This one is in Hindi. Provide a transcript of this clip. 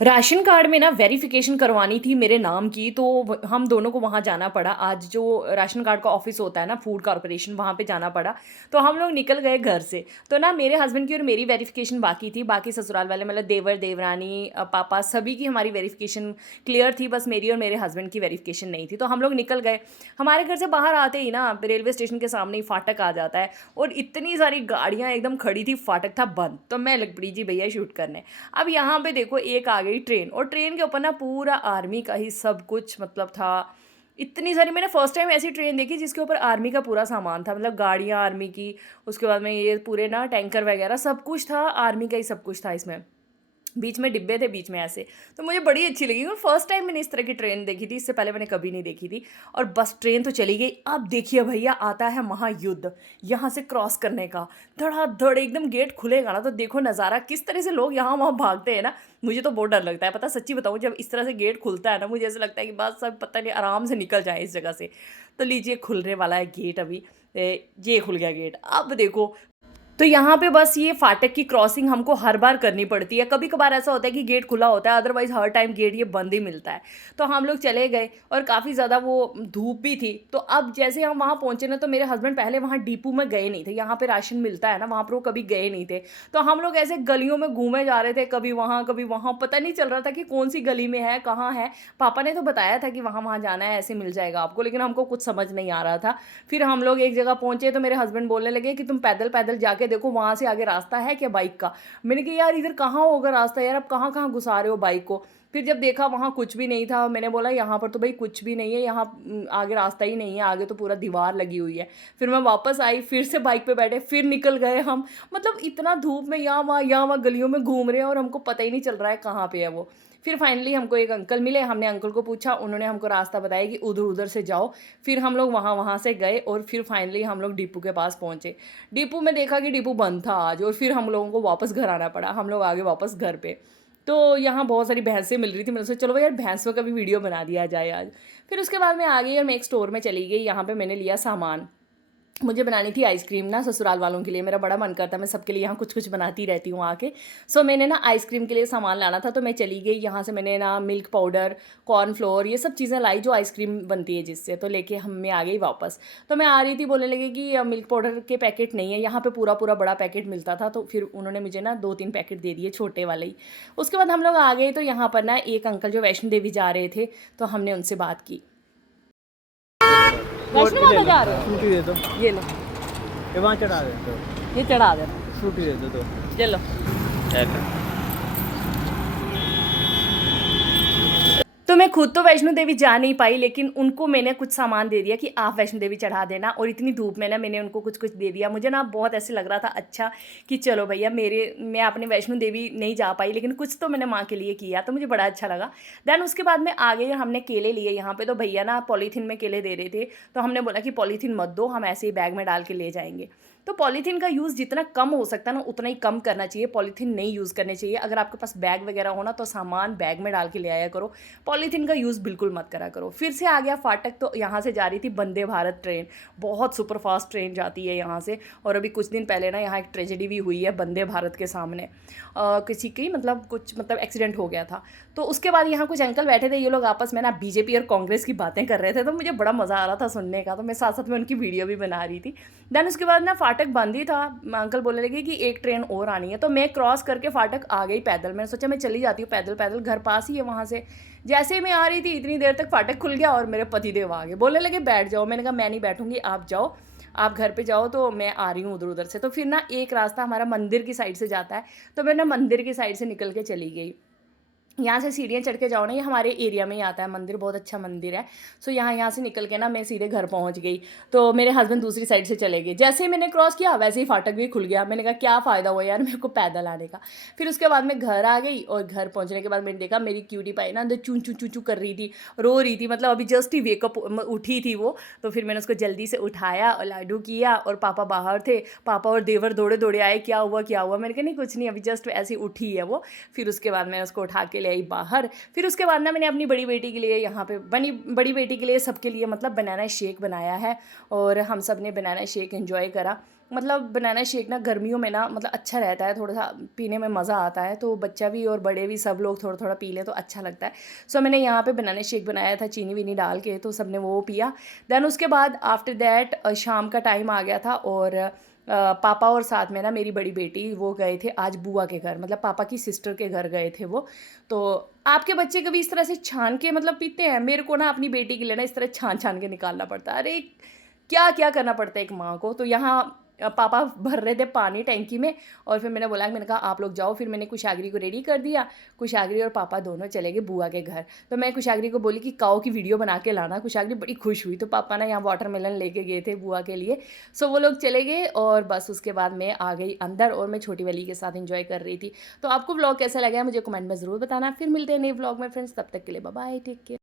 राशन कार्ड में ना वेरिफिकेशन करवानी थी मेरे नाम की, तो हम दोनों को वहाँ जाना पड़ा। आज जो राशन कार्ड का ऑफिस होता है ना, फूड कॉर्पोरेशन, वहाँ पे जाना पड़ा। तो हम लोग निकल गए घर से। तो ना मेरे हस्बैंड की और मेरी वेरिफिकेशन बाकी थी, बाकी ससुराल वाले मतलब देवर देवरानी पापा सभी की हमारी वेरिफिकेशन क्लियर थी, बस मेरी और मेरे हस्बैंड की वेरिफिकेशन नहीं थी। तो हम लोग निकल गए। हमारे घर से बाहर आते ही ना रेलवे स्टेशन के सामने ही फाटक आ जाता है, और इतनी सारी गाड़ियाँ एकदम खड़ी थी, फाटक था बंद। तो मैं लग पड़ी जी भैया शूट करने। अब यहाँ पे देखो एक आ गई ट्रेन, और ट्रेन के ऊपर ना पूरा आर्मी का ही सब कुछ मतलब था। इतनी सारी मैंने फर्स्ट टाइम ऐसी ट्रेन देखी जिसके ऊपर आर्मी का पूरा सामान था, मतलब गाड़ियाँ आर्मी की, उसके बाद में ये पूरे ना टैंकर वगैरह सब कुछ था, आर्मी का ही सब कुछ था इसमें। बीच में डिब्बे थे, बीच में ऐसे। तो मुझे बड़ी अच्छी लगी, और फर्स्ट टाइम मैंने इस तरह की ट्रेन देखी थी, इससे पहले मैंने कभी नहीं देखी थी। और बस ट्रेन तो चली गई। अब देखिए भैया, आता है महायुद्ध यहाँ से क्रॉस करने का। धड़ाधड़ एकदम गेट खुलेगा ना, तो देखो नज़ारा किस तरह से लोग यहाँ वहाँ भागते हैं ना। मुझे तो बहुत डर लगता है, पता सच्ची बताऊँ, जब इस तरह से गेट खुलता है ना, मुझे ऐसा लगता है कि बस सब पता नहीं आराम से निकल जाए इस जगह से। तो लीजिए खुलने वाला है गेट अभी। ये खुल गया गेट। अब देखो, तो यहाँ पे बस ये फाटक की क्रॉसिंग हमको हर बार करनी पड़ती है। कभी कभार ऐसा होता है कि गेट खुला होता है, अदरवाइज हर टाइम गेट ये बंद ही मिलता है। तो हम लोग चले गए, और काफ़ी ज़्यादा वो धूप भी थी। तो अब जैसे हम वहाँ पहुँचे ना, तो मेरे हस्बैंड पहले वहाँ डिपू में गए नहीं थे, यहाँ पे राशन मिलता है ना, वहाँ पर वो कभी गए नहीं थे। तो हम लोग ऐसे गलियों में घूमे जा रहे थे, कभी वहाँ, पता नहीं चल रहा था कि कौन सी गली में है, कहाँ है। पापा ने तो बताया था कि वहाँ वहाँ जाना है, ऐसे मिल जाएगा आपको, लेकिन हमको कुछ समझ नहीं आ रहा था। फिर हम लोग एक जगह पहुंचे, तो मेरे हस्बैंड बोलने लगे कि तुम पैदल पैदल जाके देखो वहाँ से आगे रास्ता है क्या बाइक का। मैंने कहा यार इधर कहाँ होगा रास्ता, यार अब कहाँ कहाँ घुसा रहे हो बाइक को। फिर जब देखा वहाँ कुछ भी नहीं था, मैंने बोला यहाँ पर तो भाई कुछ भी नहीं है, यहाँ आगे रास्ता ही नहीं है, आगे तो पूरा दीवार लगी हुई है। फिर मैं वापस आई, फिर से बाइक पे बैठे, फिर निकल गए हम। मतलब इतना धूप में यहाँ वहाँ गलियों में घूम रहे हैं, और हमको पता ही नहीं चल रहा है कहाँ पे है वो। फिर फाइनली हमको एक अंकल मिले, हमने अंकल को पूछा, उन्होंने हमको रास्ता बताया कि उधर उधर से जाओ। फिर हम लोग वहाँ वहाँ से गए, और फिर फाइनली हम लोग डिपू के पास पहुँचे। डिपू में देखा कि डिपू बंद था आज, और फिर हम लोगों को वापस घर आना पड़ा। हम लोग आगे वापस घर पे। तो यहाँ बहुत सारी भैंसें मिल रही थी, मैंने सोचा चलो भाई यार भैंसों का भी वीडियो बना दिया जाए आज। फिर उसके बाद मैं आ गई और मैं एक स्टोर में चली गई, यहाँ पे मैंने लिया सामान। मुझे बनानी थी आइसक्रीम ना ससुराल वालों के लिए, मेरा बड़ा मन करता है, मैं सबके लिए यहाँ कुछ कुछ बनाती रहती हूँ आके। सो मैंने ना आइसक्रीम के लिए सामान लाना था, तो मैं चली गई यहाँ से। मैंने ना मिल्क पाउडर, कॉर्नफ्लोर, ये सब चीज़ें लाई जो आइसक्रीम बनती है जिससे, तो लेके हम मैं आ गई वापस। तो मैं आ रही थी, बोलने लगे कि मिल्क पाउडर के पैकेट नहीं है यहाँ पे, पूरा पूरा बड़ा पैकेट मिलता था। तो फिर उन्होंने मुझे ना 2-3 पैकेट दे दिए छोटे वाले ही। उसके बाद हम लोग आ गए, तो यहाँ पर ना एक अंकल जो वैष्णो देवी जा रहे थे, तो हमने उनसे बात की। वैष्णो माता जा रहे हो? फ्रूटी दे दो, ये लो, ये वहाँ चढ़ा दे दो, ये चढ़ा देना। फ्रूटी दे दो दो। चलो। तो मैं खुद तो वैष्णो देवी जा नहीं पाई, लेकिन उनको मैंने कुछ सामान दे दिया कि आप वैष्णो देवी चढ़ा देना, और इतनी धूप में ना मैंने उनको कुछ कुछ दे दिया। मुझे ना बहुत ऐसे लग रहा था अच्छा कि चलो भैया, मैं अपने वैष्णो देवी नहीं जा पाई, लेकिन कुछ तो मैंने माँ के लिए किया, तो मुझे बड़ा अच्छा लगा। देन उसके बाद में आ गई, हमने केले लिए यहाँ पे। तो भैया ना पॉलीथीन में केले दे रहे थे, तो हमने बोला कि पॉलीथीन मत दो, हम ऐसे ही बैग में डाल के ले जाएंगे। तो पॉलीथीन का यूज़ जितना कम हो सकता है ना, उतना ही कम करना चाहिए। पॉलीथीन नहीं यूज़ करनी चाहिए। अगर आपके पास बैग वगैरह हो ना, तो सामान बैग में डाल के ले आया करो, पॉलीथीन का यूज़ बिल्कुल मत करा करो। फिर से आ गया फाटक, तो यहाँ से जा रही थी वंदे भारत ट्रेन। बहुत सुपर फास्ट ट्रेन जाती है यहाँ से। और अभी कुछ दिन पहले ना यहाँ एक ट्रेजेडी भी हुई है वंदे भारत के सामने। किसी की मतलब कुछ मतलब एक्सीडेंट हो गया था। तो उसके बाद यहाँ कुछ अंकल बैठे थे, ये लोग आपस में ना बीजेपी और कांग्रेस की बातें कर रहे थे, तो मुझे बड़ा मज़ा आ रहा था सुनने का। तो मैं साथ साथ में उनकी वीडियो भी बना रही थी। देन उसके बाद ना फाटक बंद ही था। अंकल बोलने लगे कि एक ट्रेन और आनी है, तो मैं क्रॉस करके फाटक आ गई पैदल। मैंने सोचा मैं चली जाती हूँ पैदल पैदल, घर पास ही है वहाँ से। जैसे ही मैं आ रही थी, इतनी देर तक फाटक खुल गया, और मेरे पतिदेव आ गए, बोलने लगे बैठ जाओ। मैंने कहा मैं नहीं बैठूंगी, आप जाओ, आप घर पे जाओ, तो मैं आ रही हूँ उधर उधर से। तो फिर ना एक रास्ता हमारा मंदिर की साइड से जाता है, तो मैं ना मंदिर की साइड से निकल के चली गई। यहाँ से सीढ़ियाँ चढ़ के जाओ ना, ये हमारे एरिया में ही आता है मंदिर, बहुत अच्छा मंदिर है। सो यहाँ से निकल के ना मैं सीधे घर पहुँच गई। तो मेरे हस्बैंड दूसरी साइड से चले गए। जैसे ही मैंने क्रॉस किया, वैसे ही फाटक भी खुल गया। मैंने कहा क्या फ़ायदा हुआ यार मेरे को पैदल आने का। फिर उसके बाद मैं घर आ गई, और घर पहुँचने के बाद मैंने देखा मेरी क्यूटी पाई ना अंदर चूँ चूँ चूँ चूँ कर रही थी, रो रही थी। मतलब अभी जस्ट ही वेकअप उठी थी वो। तो फिर मैंने उसको जल्दी से उठाया और लाडू किया, और पापा बाहर थे, पापा और देवर दौड़े दौड़े आए, क्या हुआ क्या हुआ। मैंने कहा नहीं कुछ नहीं, अभी जस्ट ऐसी उठी है वो। फिर उसके बाद मैं उसको उठा के ले आई बाहर। फिर उसके बाद ना मैंने अपनी बड़ी बेटी के लिए यहाँ पे बड़ी बेटी के लिए सबके लिए मतलब बनाना शेक बनाया है, और हम सब ने बनाना शेक एंजॉय करा। मतलब बनाना शेक ना गर्मियों में ना मतलब अच्छा रहता है, थोड़ा सा पीने में मज़ा आता है, तो बच्चा भी और बड़े भी सब लोग थोड़ा थोड़ा पी लें तो अच्छा लगता है। सो मैंने यहाँ पे बनाना शेक बनाया था चीनी वीनी डाल के, तो सबने वो पिया। देन उसके बाद आफ्टर दैट शाम का टाइम आ गया था, और पापा और साथ में ना मेरी बड़ी बेटी वो गए थे आज बुआ के घर, मतलब पापा की सिस्टर के घर गए थे वो। तो आपके बच्चे कभी इस तरह से छान के मतलब पीते हैं? मेरे को ना अपनी बेटी के लिए ना इस तरह छान छान के निकालना पड़ता है। अरे क्या क्या करना पड़ता है एक माँ को। तो यहाँ पापा भर रहे थे पानी टैंकी में, और फिर मैंने कहा आप लोग जाओ। फिर मैंने कुशाग्री को रेडी कर दिया। कुशाग्री और पापा दोनों चले गए बुआ के घर। तो मैं कुशाग्री को बोली कि काऊ की वीडियो बना के लाना। कुशाग्री बड़ी खुश हुई, तो पापा ना यहाँ वाटरमेलन लेके गए थे बुआ के लिए। सो वो लोग चले गए, और बस उसके बाद मैं आ गई अंदर, और मैं छोटी वाली के साथ इंजॉय कर रही थी। तो आपको व्लॉग कैसा लगा मुझे कमेंट में ज़रूर बताना। फिर मिलते हैं नए व्लॉग में फ्रेंड्स, तब तक के लिए बाय बाय, टेक केयर।